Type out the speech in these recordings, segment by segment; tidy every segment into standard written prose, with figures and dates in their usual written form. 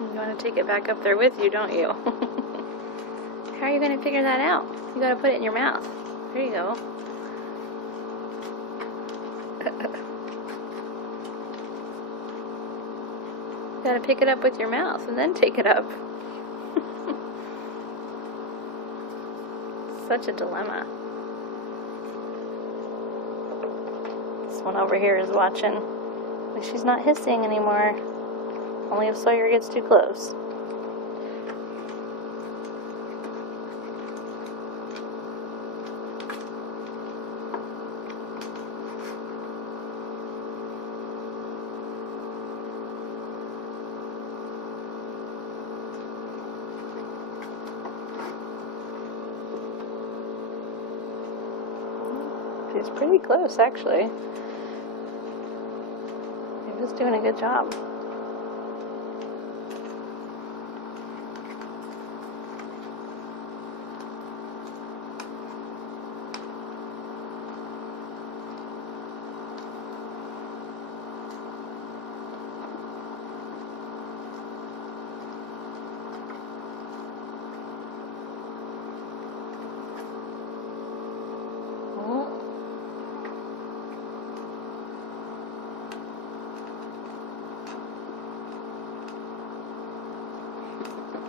You want to take it back up there with you, don't you? How are you going to figure that out? You got to put it in your mouth. There you go. You got to pick it up with your mouth and then take it up. Such a dilemma. This one over here is watching. Like she's not hissing anymore. Only if Sawyer gets too close. She's pretty close, actually. He was doing a good job.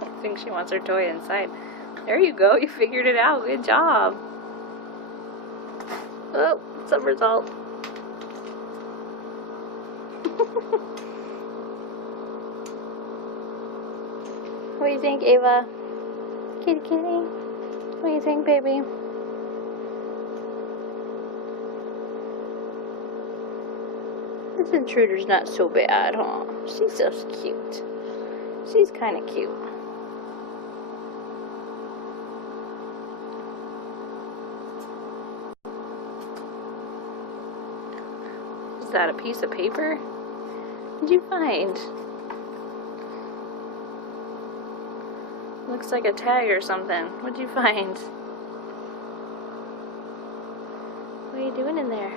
I think she wants her toy inside. There you go, you figured it out. Good job. Oh, somersault. What do you think, Ava? Kitty kitty? What do you think, baby? This intruder's not so bad, huh? She's just cute. She's kind of cute. Is that a piece of paper? What did you find? Looks like a tag or something. What'd you find? What are you doing in there?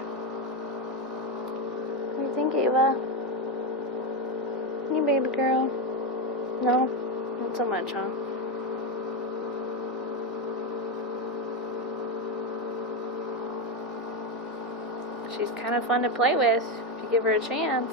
What do you think, Ava? You baby girl. No? Not so much, huh? She's kind of fun to play with if you give her a chance.